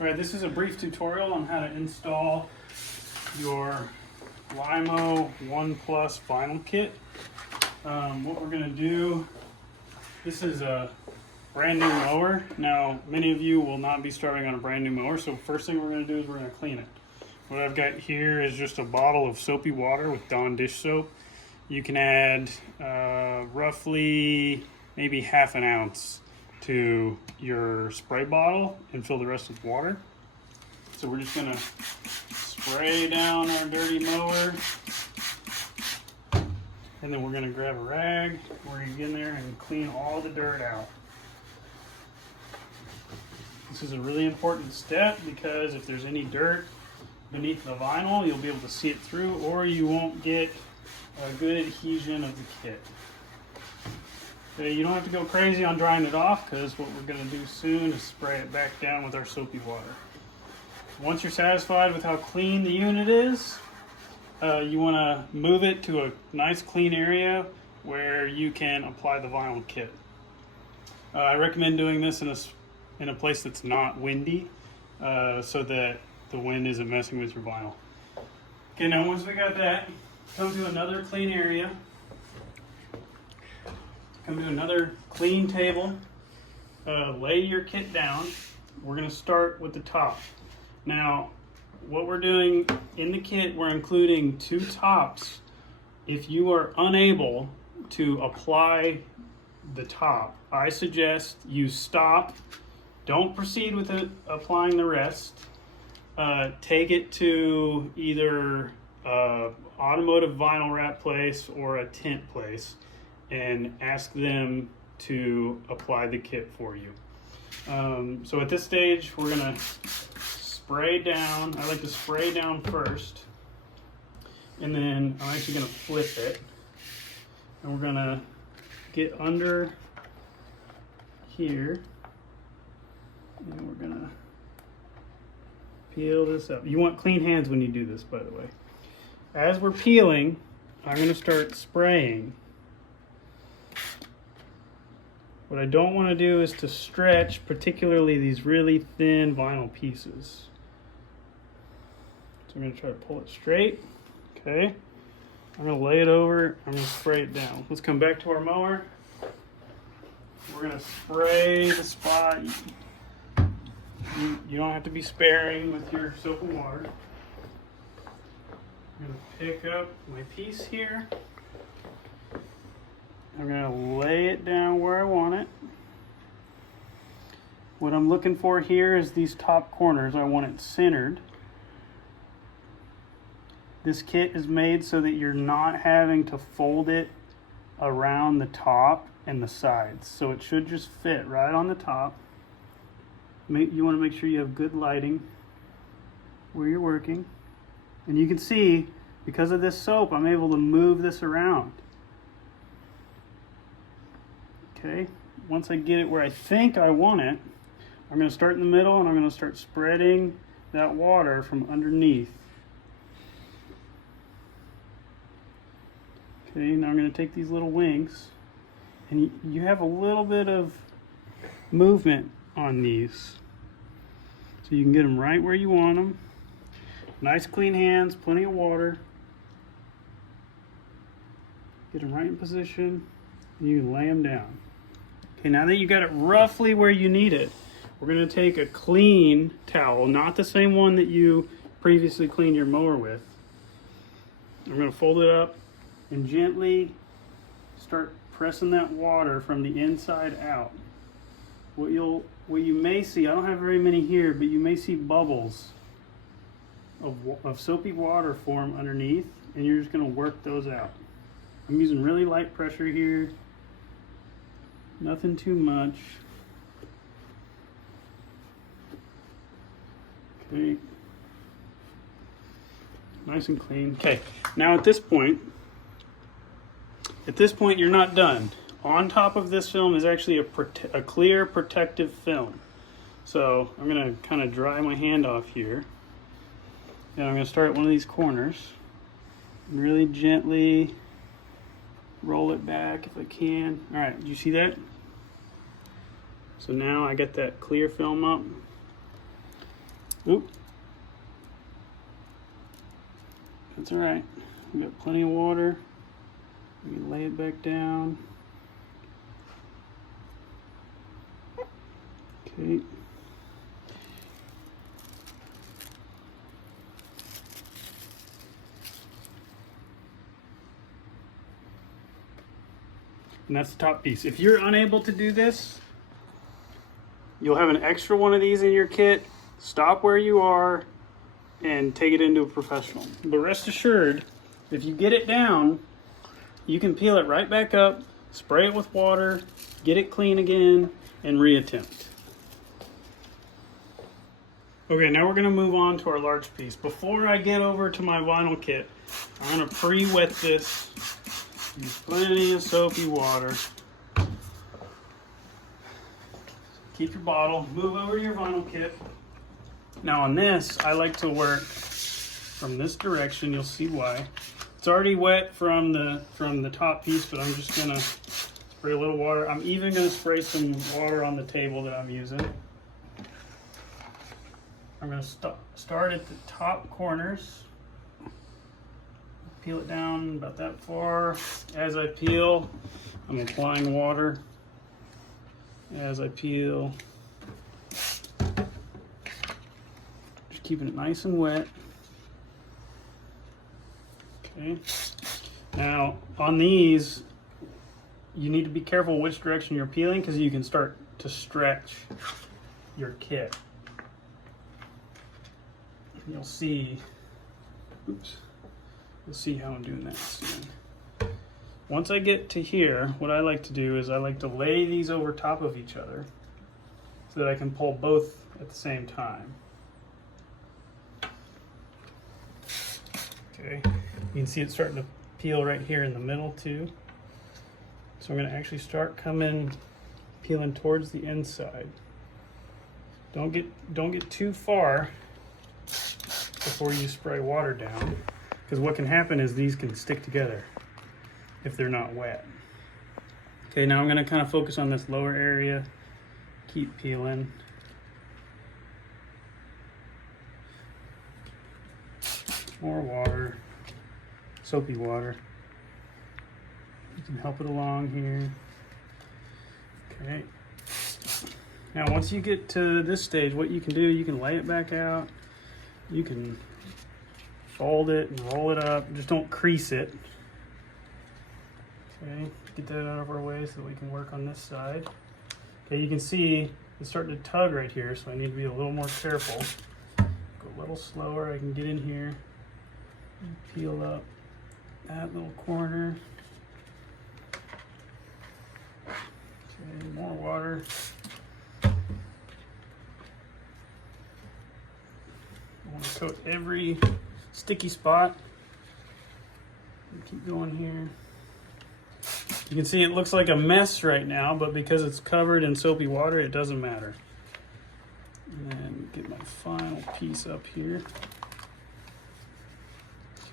Alright, this is a brief tutorial on how to install your Lymow 1 Plus vinyl kit. What we're going to do, this is a brand new mower. Now, many of you will not be starting on a brand new mower, so first thing we're going to do is we're going to clean it. What I've got here is just a bottle of soapy water with Dawn dish soap. You can add roughly maybe half an ounce to your spray bottle and fill the rest with water. So we're just gonna spray down our dirty mower, and then we're gonna grab a rag. We're gonna get in there and clean all the dirt out. This is a really important step because if there's any dirt beneath the vinyl, you'll be able to see it through, or you won't get a good adhesion of the kit. Okay, you don't have to go crazy on drying it off, because what we're going to do soon is spray it back down with our soapy water. Once you're satisfied with how clean the unit is, you want to move it to a nice clean area where you can apply the vinyl kit. I recommend doing this in a place that's not windy, so that the wind isn't messing with your vinyl. Okay, now once we got that, come to another clean area. Come to another clean table. Lay your kit down. We're going to start with the top. Now, what we're doing in the kit, we're including 2 tops. If you are unable to apply the top, I suggest you stop. Don't proceed with applying the rest. Take it to either automotive vinyl wrap place or a tint place and ask them to apply the kit for you. So at this stage, we're gonna spray down. I like to spray down first, and then I'm actually gonna flip it, and we're gonna get under here, and we're gonna peel this up. You want clean hands when you do this, by the way. As we're peeling, I'm going to start spraying. What I don't want to do is to stretch, particularly these really thin vinyl pieces. So I'm going to try to pull it straight. Okay. I'm going to lay it over. I'm going to spray it down. Let's come back to our mower. We're going to spray the spot. You don't have to be sparing with your soap and water. I'm going to pick up my piece here. I'm going to lay it down where I want it. What I'm looking for here is these top corners. I want it centered. This kit is made so that you're not having to fold it around the top and the sides. So it should just fit right on the top. You want to make sure you have good lighting where you're working. And you can see, because of this soap, I'm able to move this around. Okay, once I get it where I think I want it, I'm going to start in the middle and I'm going to start spreading that water from underneath. Okay, now I'm going to take these little wings, and you have a little bit of movement on these. So you can get them right where you want them. Nice clean hands, plenty of water. Get them right in position, and you can lay them down. Okay, now that you got it roughly where you need it, we're going to take a clean towel, not the same one that you previously cleaned your mower with. I'm going to fold it up and gently start pressing that water from the inside out. What you may see, I don't have very many here, but you may see bubbles of soapy water form underneath, and you're just going to work those out. I'm using really light pressure here, nothing too much. Okay, nice and clean. Okay, now at this point you're not done. On top of this film is actually a clear protective film. So I'm going to kind of dry my hand off here. And I'm going to start at one of these corners and really gently roll it back if I can. All right, do you see that? So now I got that clear film up. Oop. That's all right. We got plenty of water. We can lay it back down. Okay. And that's the top piece. If you're unable to do this, you'll have an extra one of these in your kit. Stop where you are and take it into a professional. But rest assured, if you get it down, you can peel it right back up, spray it with water, get it clean again, and reattempt. Okay, now we're gonna move on to our large piece. Before I get over to my vinyl kit, I'm gonna pre-wet this. Use plenty of soapy water. Keep your bottle, move over to your vinyl kit. Now on this, I like to work from this direction. You'll see why. It's already wet from the top piece, but I'm just gonna spray a little water. I'm even gonna spray some water on the table that I'm using. I'm gonna start at the top corners. Peel it down about that far. As I peel, I'm applying water. As I peel, just keeping it nice and wet. Okay. Now on these, you need to be careful which direction you're peeling because you can start to stretch your kit. You'll see. Oops. You'll see how I'm doing that soon. Once I get to here, what I like to do is I like to lay these over top of each other so that I can pull both at the same time. Okay, you can see it starting to peel right here in the middle too. So I'm going to actually start peeling towards the inside. Don't get too far before you spray water down. Because what can happen is these can stick together if they're not wet. Okay, now I'm going to kind of focus on this lower area. Keep peeling. More water, soapy water. You can help it along here. Okay. Now once you get to this stage, what you can do, you can lay it back out. You can fold it and roll it up. Just don't crease it. Okay, get that out of our way so we can work on this side. Okay, you can see it's starting to tug right here, so I need to be a little more careful. Go a little slower. I can get in here and peel up that little corner. Okay, more water. I want to coat every sticky spot. Keep going here. You can see it looks like a mess right now, but because it's covered in soapy water, it doesn't matter. And then get my final piece up here.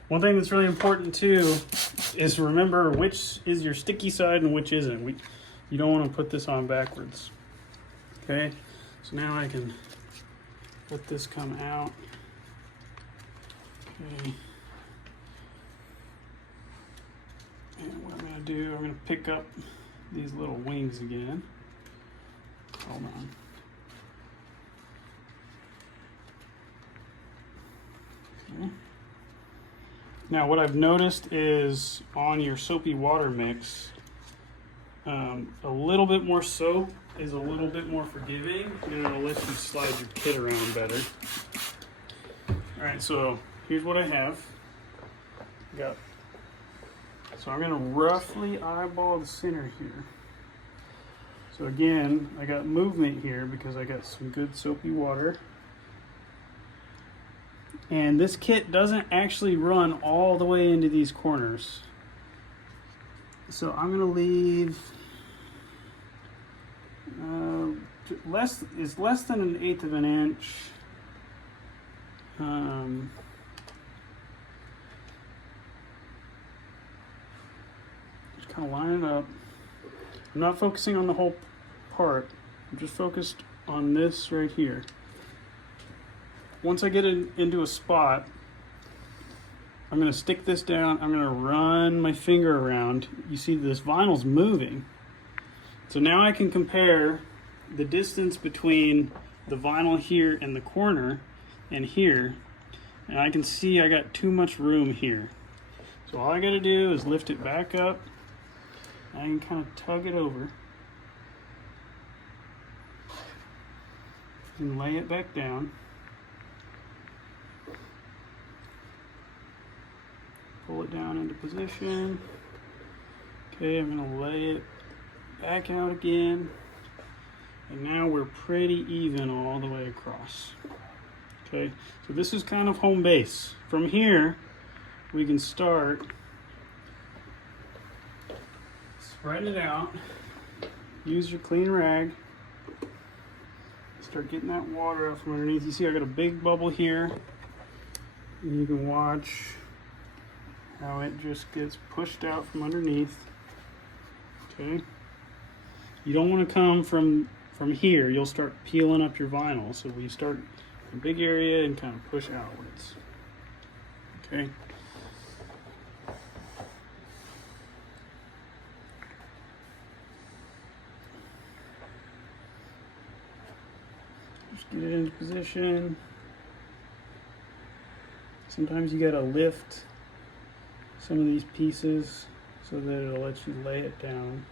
One thing that's really important too is remember which is your sticky side and which isn't. You don't want to put this on backwards. Okay, so now I can let this come out. Okay. And what I'm going to do, I'm going to pick up these little wings again. Hold on. Okay. Now what I've noticed is on your soapy water mix, a little bit more soap is a little bit more forgiving, and it'll let you slide your kit around better. Alright, so here's what I have. So I'm going to roughly eyeball the center here. So again, I got movement here because I got some good soapy water. And this kit doesn't actually run all the way into these corners. So I'm going to leave less than 1/8 of an inch. Just kind of line it up. I'm not focusing on the whole part. I'm just focused on this right here. once I get it into a spot, I'm going to stick this down. I'm going to run my finger around. You see this vinyl's moving. So now I can compare the distance between the vinyl here and the corner and here. And I can see I got too much room here. So all I got to do is lift it back up. I can kind of tug it over. And lay it back down. Pull it down into position. Okay, I'm going to lay it back out again. And now we're pretty even all the way across. Okay, so this is kind of home base. From here, we can start, spread it out, use your clean rag, start getting that water out from underneath. You see I got a big bubble here, and you can watch how it just gets pushed out from underneath. Okay, you don't want to come from here. You'll start peeling up your vinyl, so we start in a big area and kind of push outwards. Okay. Just get it into position. Sometimes you gotta lift some of these pieces so that it'll let you lay it down.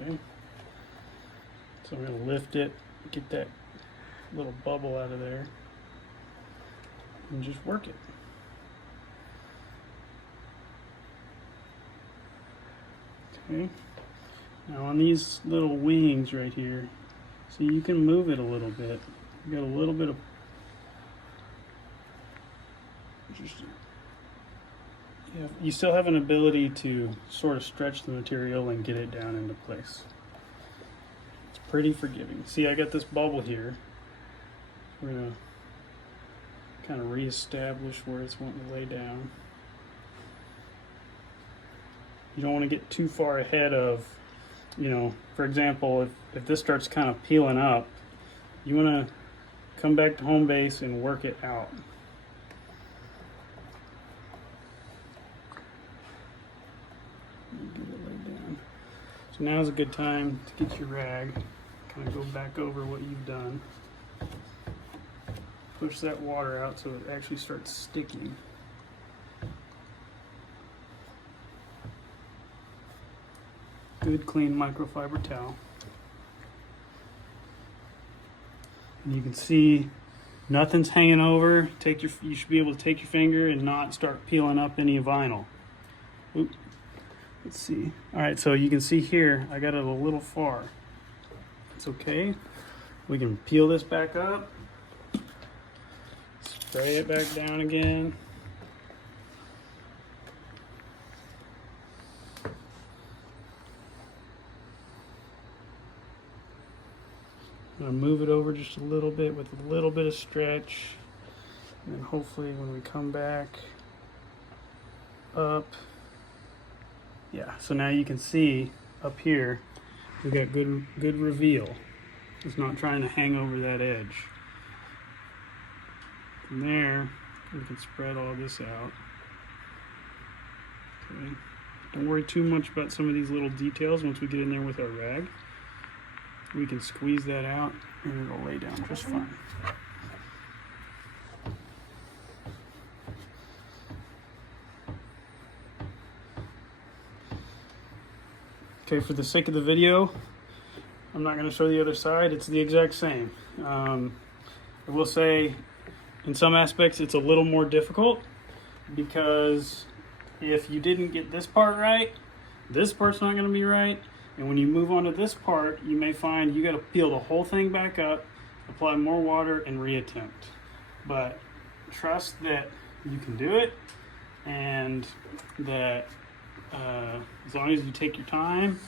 Okay. So I'm gonna lift it, get that little bubble out of there, and just work it. Okay. Now on these little wings right here, so you can move it a little bit. You got a little bit of you still have an ability to sort of stretch the material and get it down into place. It's pretty forgiving. See, I got this bubble here. We're gonna kind of reestablish where it's wanting to lay down. You don't want to get too far ahead of, you know, for example, if this starts kind of peeling up, you want to come back to home base and work it out. Get it laid down. So now is a good time to get your rag, kind of go back over what you've done. Push that water out so it actually starts sticking. Good clean microfiber towel. And you can see nothing's hanging over. You should be able to take your finger and not start peeling up any vinyl. Oop. Let's see. All right, so you can see here, I got it a little far. It's okay. We can peel this back up, spray it back down again. I'm gonna move it over just a little bit with a little bit of stretch, and then hopefully when we come back up, yeah, so now you can see up here we got good reveal. It's not trying to hang over that edge. From there we can spread all this out. Okay. Don't worry too much about some of these little details. Once we get in there with our rag, we can squeeze that out and it'll lay down just fine. Okay, for the sake of the video, I'm not going to show the other side. It's the exact same. I will say, in some aspects, it's a little more difficult because if you didn't get this part right, this part's not going to be right. And when you move on to this part, you may find you got to peel the whole thing back up, apply more water, and reattempt. But trust that you can do it, and that as long as you take your time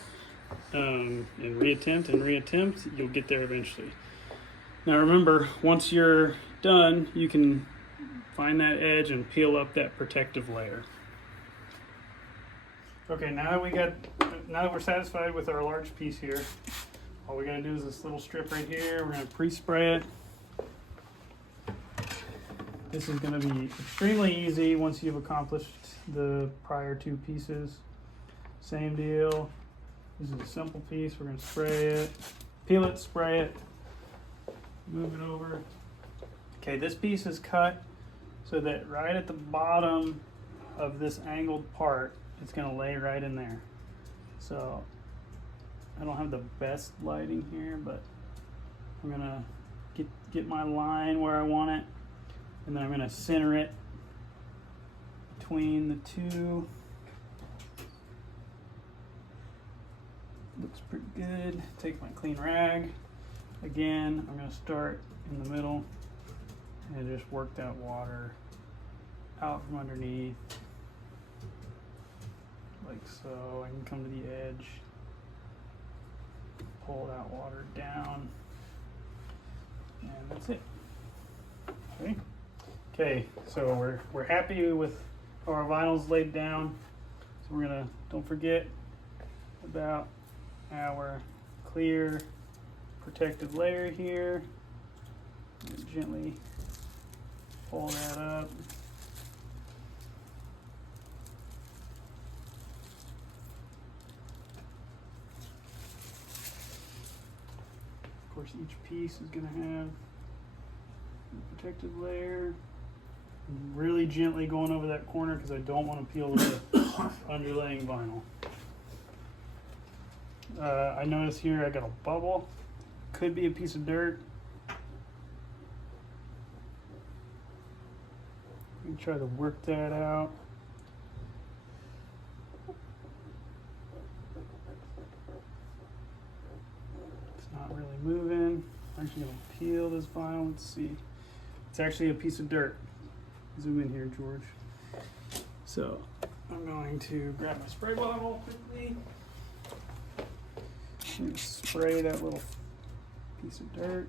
and reattempt, you'll get there eventually. Now remember, once you're done, you can find that edge and peel up that protective layer. Okay, now that we're satisfied with our large piece here, all we gotta do is this little strip right here. We're gonna pre-spray it. This is gonna be extremely easy once you've accomplished the prior two pieces. Same deal. This is a simple piece. We're gonna spray it, peel it, spray it, move it over. Okay, this piece is cut so that right at the bottom of this angled part, it's gonna lay right in there. So I don't have the best lighting here, but I'm gonna get my line where I want it, and then I'm gonna center it between the two. Looks pretty good. Take my clean rag. Again, I'm gonna start in the middle and just work that water out from underneath, like so. I can come to the edge, pull that water down, and that's it. Okay. Okay, so we're happy with how our vinyl's laid down. So we're gonna, don't forget about our clear protective layer here. Gently pull that up. Of course, each piece is going to have a protective layer. I'm really gently going over that corner because I don't want to peel the underlaying vinyl. I notice here I got a bubble. Could be a piece of dirt. Let me try to work that out. It's not really moving. I'm actually going to peel this vinyl. Let's see. It's actually a piece of dirt. Zoom in here, George. So I'm going to grab my spray bottle quickly and spray that little piece of dirt.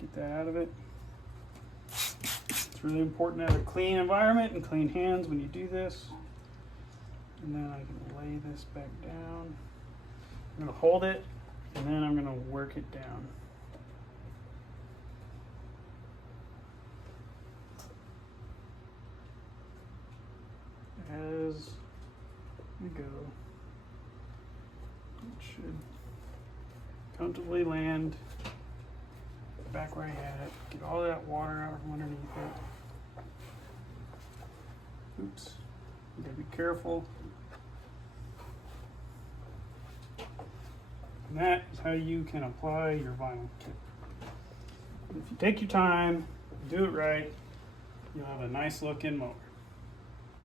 Get that out of it. It's really important to have a clean environment and clean hands when you do this. And then I can lay this back down. I'm going to hold it, and then I'm going to work it down. As we go, it should comfortably land back where I had it. Get all that water out from underneath it. Oops, you gotta be careful. And that is how you can apply your vinyl kit. If you take your time, do it right, you'll have a nice looking mower.